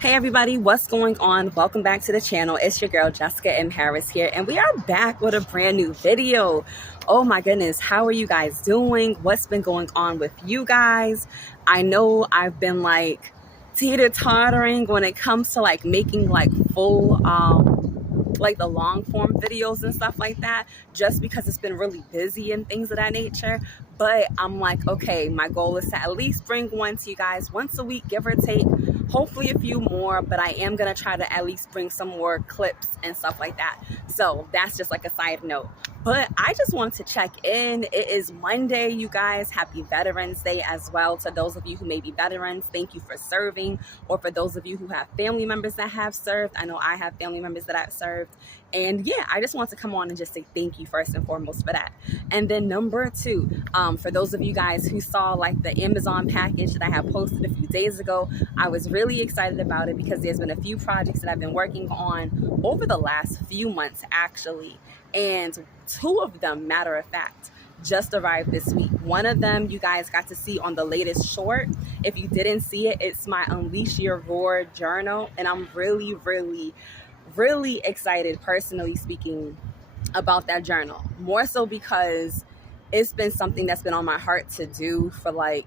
Hey everybody, what's going on? Welcome back to the channel. It's your girl Jessica M. Harris here, and we are back with a brand new video. Oh my goodness, how are you guys doing? What's been going on with you guys? I know I've been like teeter-tottering when it comes to like making like full like the long form videos and stuff like that, just because it's been really busy and things of that nature. But I'm like, okay, my goal is to at least bring one to you guys once a week, give or take, hopefully a few more, but I am gonna try to at least bring some more clips and stuff like that. So that's just like a side note. But I just wanted to check in. It is Monday, you guys. Happy Veterans Day as well to those of you who may be veterans. Thank you for serving. Or for those of you who have family members that have served. I know I have family members that have served. And yeah, I just want to come on and just say thank you first and foremost for that. And then number two, for those of you guys who saw like the Amazon package that I have posted a few days ago, I was really excited about it because there's been a few projects that I've been working on over the last few months actually. And two of them, matter of fact, just arrived this week. One of them you guys got to see on the latest short. If you didn't see it, it's my Unleash Your Roar journal. And I'm really excited, personally speaking, about that journal. More so because it's been something that's been on my heart to do for like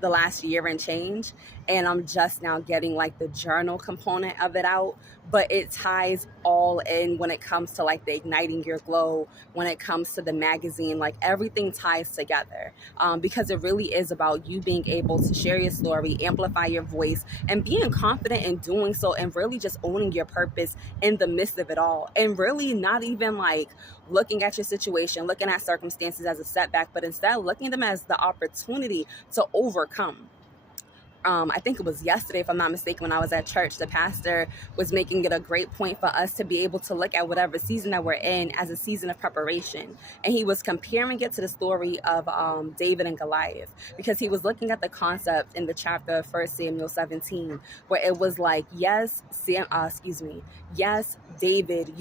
the last year and change, and I'm just now getting like the journal component of it out, but it ties all in when it comes to like the Igniting Your Glow, when it comes to the magazine, like everything ties together, because it really is about you being able to share your story, amplify your voice, and being confident in doing so, and really just owning your purpose in the midst of it all, and really not even like looking at your situation, looking at circumstances as a setback, but instead looking at them as the opportunity to overcome. I think it was yesterday, if I'm not mistaken, when I was at church, the pastor was making it a great point for us to be able to look at whatever season that we're in as a season of preparation. And he was comparing it to the story of David and Goliath, because he was looking at the concept in the chapter of 1 Samuel 17, where it was like, yes, David,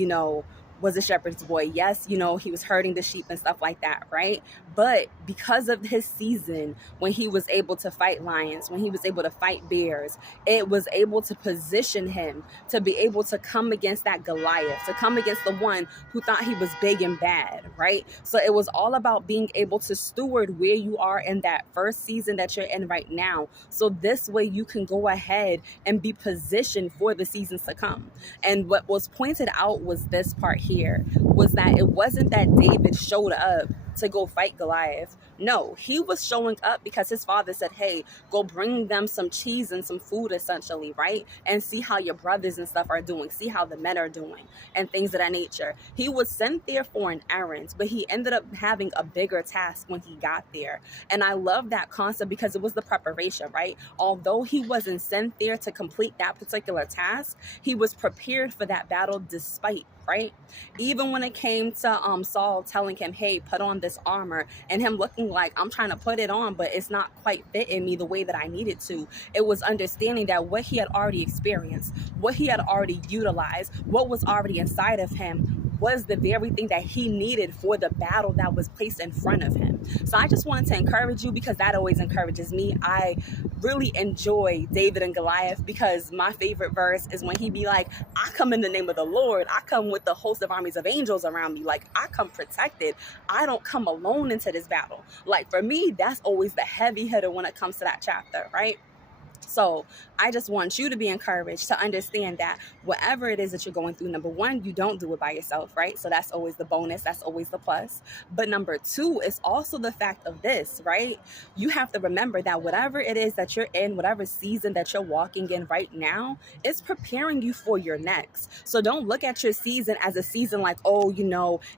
was a shepherd's boy. Yes, he was herding the sheep and stuff like that, right? But because of his season, when he was able to fight lions, when he was able to fight bears, it was able to position him to be able to come against that Goliath, to come against the one who thought he was big and bad, right? So it was all about being able to steward where you are in that first season that you're in right now. So this way you can go ahead and be positioned for the seasons to come. And what was pointed out was this part here, was that it wasn't that David showed up to go fight Goliath. No, he was showing up because his father said, hey, go bring them some cheese and some food, essentially, right? And see how your brothers and stuff are doing, see how the men are doing, and things of that nature. He was sent there for an errand, but he ended up having a bigger task when he got there. And I love that concept because it was the preparation, right? Although he wasn't sent there to complete that particular task, he was prepared for that battle despite, right? Even when it came to Saul telling him, hey, put on this armor, and him looking like, I'm trying to put it on, but it's not quite fitting me the way that I needed to. It was understanding that what he had already experienced, what he had already utilized, what was already inside of him was the very thing that he needed for the battle that was placed in front of him. So I just wanted to encourage you, because that always encourages me. I really enjoy David and Goliath, because my favorite verse is when he be like, I come in the name of the Lord. I come with the host of armies of angels around me. Like, I come protected. I don't come alone into this battle. Like, for me, that's always the heavy hitter when it comes to that chapter, right? So I just want you to be encouraged to understand that whatever it is that you're going through, number one, you don't do it by yourself, right? So that's always the bonus. That's always the plus. But number two is also the fact of this, right? You have to remember that whatever it is that you're in, whatever season that you're walking in right now, it's preparing you for your next. So don't look at your season as a season like, oh,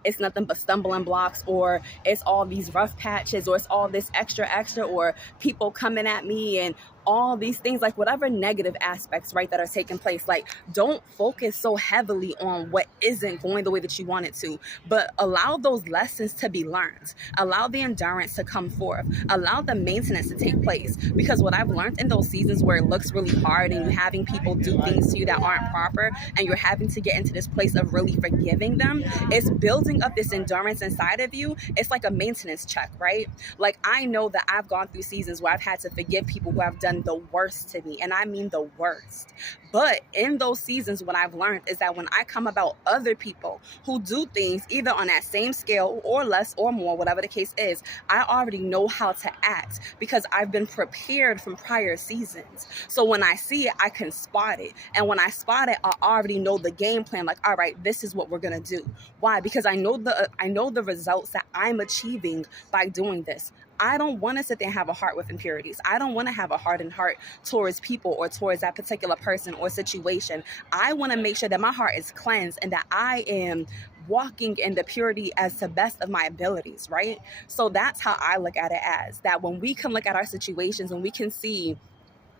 it's nothing but stumbling blocks, or it's all these rough patches, or it's all this extra, or people coming at me and all these things, like whatever negative aspects, right, that are taking place. Like, don't focus so heavily on what isn't going the way that you want it to, but allow those lessons to be learned. Allow the endurance to come forth. Allow the maintenance to take place. Because what I've learned in those seasons where it looks really hard and you're having people do things to you that aren't proper, and you're having to get into this place of really forgiving them, it's building up this endurance inside of you. It's like a maintenance check, right? Like, I know that I've gone through seasons where I've had to forgive people who have done done the worst to me, and I mean the worst. But in those seasons, what I've learned is that when I come about other people who do things either on that same scale or less or more, whatever the case is, I already know how to act because I've been prepared from prior seasons. So when I see it, I can spot it. And when I spot it, I already know the game plan. Like, all right, this is what we're going to do. Why? Because I know the results that I'm achieving by doing this. I don't want to sit there and have a heart with impurities. I don't want to have a hardened heart towards people or towards that particular person or situation. I want to make sure that my heart is cleansed and that I am walking in the purity as the best of my abilities, right? So that's how I look at it, as that when we can look at our situations and we can see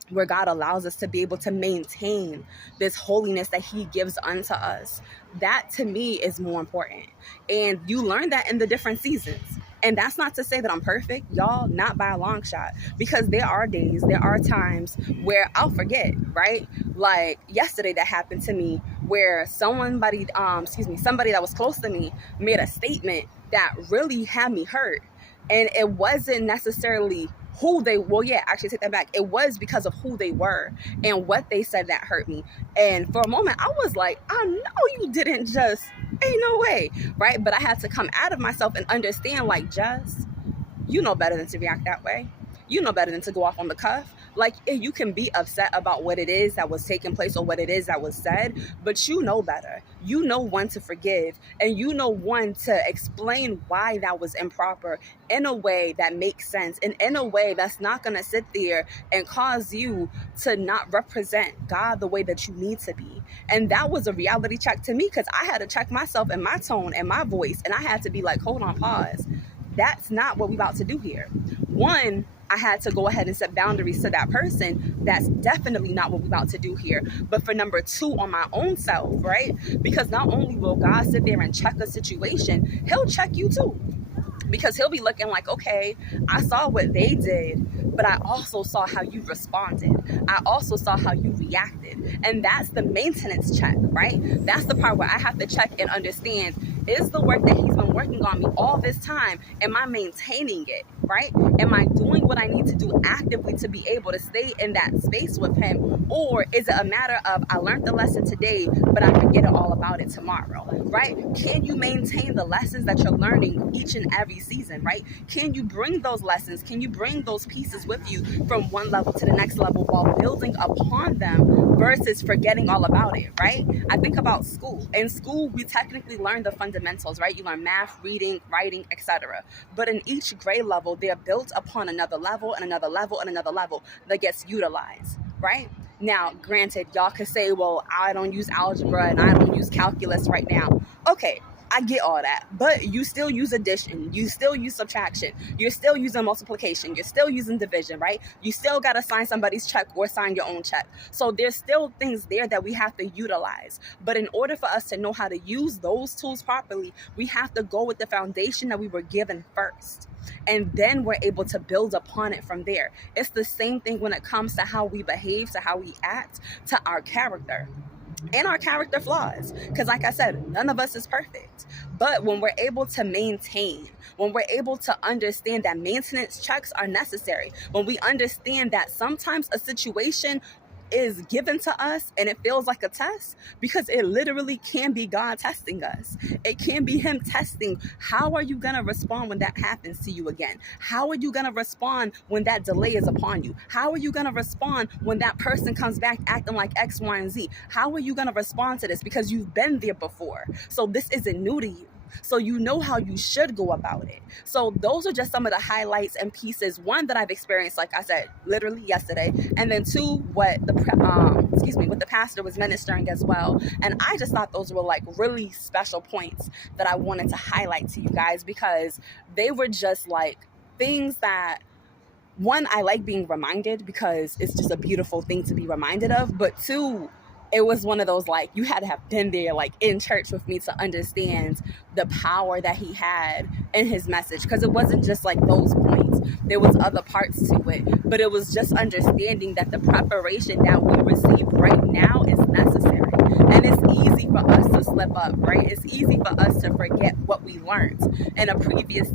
where God allows us to be able to maintain this holiness that he gives unto us, that to me is more important. And you learn that in the different seasons. And that's not to say that I'm perfect, y'all, not by a long shot, because there are days, there are times where I'll forget, right? Like yesterday that happened to me where somebody that was close to me made a statement that really had me hurt. And it wasn't necessarily actually take that back. It was because of who they were and what they said that hurt me. And for a moment, I was like, I know you didn't just, ain't no way, right? But I had to come out of myself and understand, like, just, you know better than to react that way. You know better than to go off on the cuff. Like, you can be upset about what it is that was taking place or what it is that was said, but you know better. You know when to forgive, and you know when to explain why that was improper in a way that makes sense, and in a way that's not going to sit there and cause you to not represent God the way that you need to be. And that was a reality check to me, because I had to check myself and my tone and my voice, and I had to be like, hold on, pause. That's not what we're about to do here. One, I had to go ahead and set boundaries to that person. That's definitely not what we're about to do here. But for number two, on my own self, right? Because not only will God sit there and check a situation, he'll check you too. Because he'll be looking like, okay, I saw what they did, but I also saw how you responded. I also saw how you reacted. And that's the maintenance check, right? That's the part where I have to check and understand, is the work that he's been working on me all this time, am I maintaining it, right? Am I doing what I need to do actively to be able to stay in that space with him? Or is it a matter of, I learned the lesson today, but I forget all about it tomorrow, right? Can you maintain the lessons that you're learning each and every season, right? Can you bring those lessons? Can you bring those pieces with you from one level to the next level while building upon them versus forgetting all about it, right? I think about school. In school, we technically learn the fundamentals, right? You learn math, reading, writing, etc. But in each grade level, they're built upon another level and another level and another level that gets utilized, right? Now, granted, y'all could say, well, I don't use algebra and I don't use calculus right now. Okay, I get all that, but you still use addition, you still use subtraction, you're still using multiplication, you're still using division, right? You still got to sign somebody's check or sign your own check. So there's still things there that we have to utilize. But in order for us to know how to use those tools properly, we have to go with the foundation that we were given first. And then we're able to build upon it from there. It's the same thing when it comes to how we behave, to how we act, to our character. And our character flaws, because like I said, none of us is perfect. But when we're able to maintain, when we're able to understand that maintenance checks are necessary, when we understand that sometimes a situation is given to us and it feels like a test, because it literally can be God testing us. It can be him testing, how are you going to respond when that happens to you again? How are you going to respond when that delay is upon you? How are you going to respond when that person comes back acting like X, Y, and Z? How are you going to respond to this? Because you've been there before. So this isn't new to you. So you know how you should go about it. So those are just some of the highlights and pieces. One, that I've experienced, like I said, literally yesterday. And then two, what the pastor was ministering as well. And I just thought those were like really special points that I wanted to highlight to you guys, because they were just like things that, one, I like being reminded because it's just a beautiful thing to be reminded of. But two, it was one of those, like, you had to have been there, like, in church with me to understand the power that he had in his message. Because it wasn't just, like, those points. There was other parts to it. But it was just understanding that the preparation that we receive right now is necessary. And it's easy for us to slip up, right? It's easy for us to forget what we learned in a previous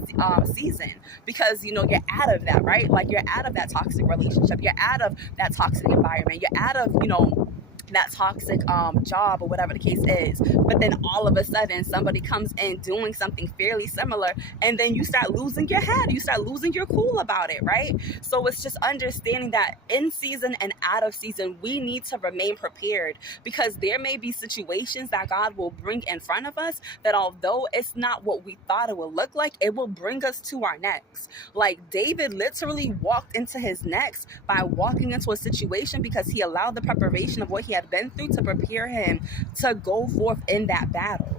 season, because you're out of that, right? Like, you're out of that toxic relationship, you're out of that toxic environment, you're out of that toxic job or whatever the case is. But then all of a sudden somebody comes in doing something fairly similar, and then you start losing your head, you start losing your cool about it, right? So it's just understanding that in season and out of season, we need to remain prepared, because there may be situations that God will bring in front of us that, although it's not what we thought it would look like, it will bring us to our next. Like, David literally walked into his next by walking into a situation, because he allowed the preparation of what he had been through to prepare him to go forth in that battle.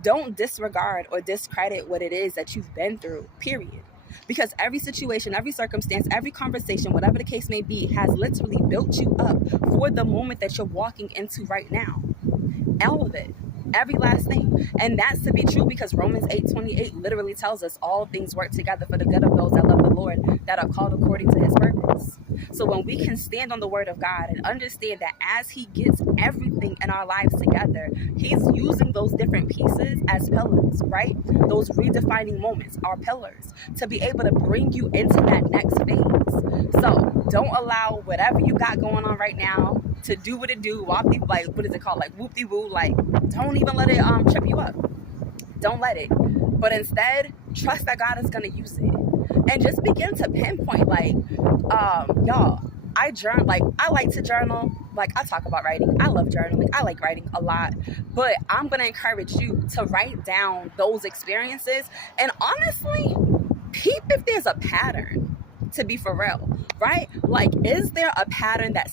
Don't disregard or discredit what it is that you've been through, period. Because every situation, every circumstance, every conversation, whatever the case may be, has literally built you up for the moment that you're walking into right now. All of it. Every last thing. And that's to be true, because Romans 8:28 literally tells us all things work together for the good of those that love the Lord, that are called according to his purpose. So when we can stand on the word of God and understand that as he gets everything in our lives together, he's using those different pieces as pillars, right? Those redefining moments are pillars to be able to bring you into that next phase. So don't allow whatever you got going on right now to do what it do, like, what is it called? Like, whoop-de-woo. Like, don't even let it trip you up. Don't let it. But instead, trust that God is going to use it. And just begin to pinpoint, like, y'all, I journal, like, I like to journal. Like, I talk about writing. I love journaling. I like writing a lot. But I'm going to encourage you to write down those experiences. And honestly, peep if there's a pattern, to be for real, right? Like, is there a pattern that